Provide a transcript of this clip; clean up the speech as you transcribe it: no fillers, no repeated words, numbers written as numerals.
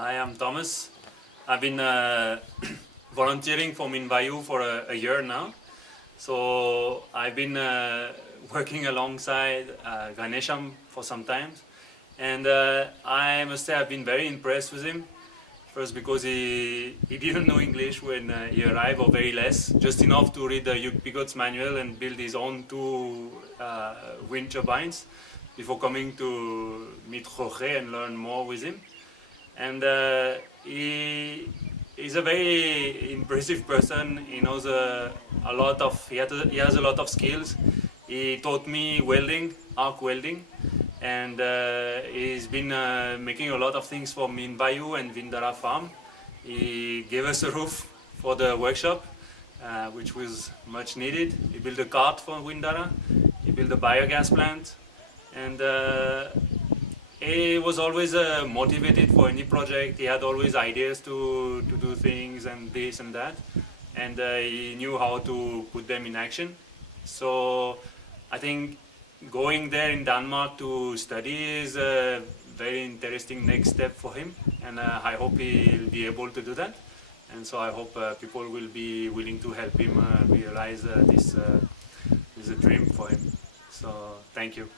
Hi, I'm Thomas. I've been volunteering for Minvayu for a year now. So I've been working alongside Ganesham for some time. And I must say I've been very impressed with him. First because he didn't know English when he arrived, or very less, just enough to read the Yukpigots manual and build his own two wind turbines before coming to meet Jorge and learn more with him. And he's a very impressive person. He knows a lot of, he has a lot of skills. He taught me welding, arc welding, and he's been making a lot of things for Minvayu and Vindara farm. He gave us a roof for the workshop, which was much needed. He built a cart for Vindara. He built a biogas plant, and he was always motivated for any project. He had always ideas to do things and this and that, and he knew how to put them in action. So I think going there in Denmark to study is a very interesting next step for him, and I hope he'll be able to do that. And so I hope people will be willing to help him realize this is a dream for him. So thank you.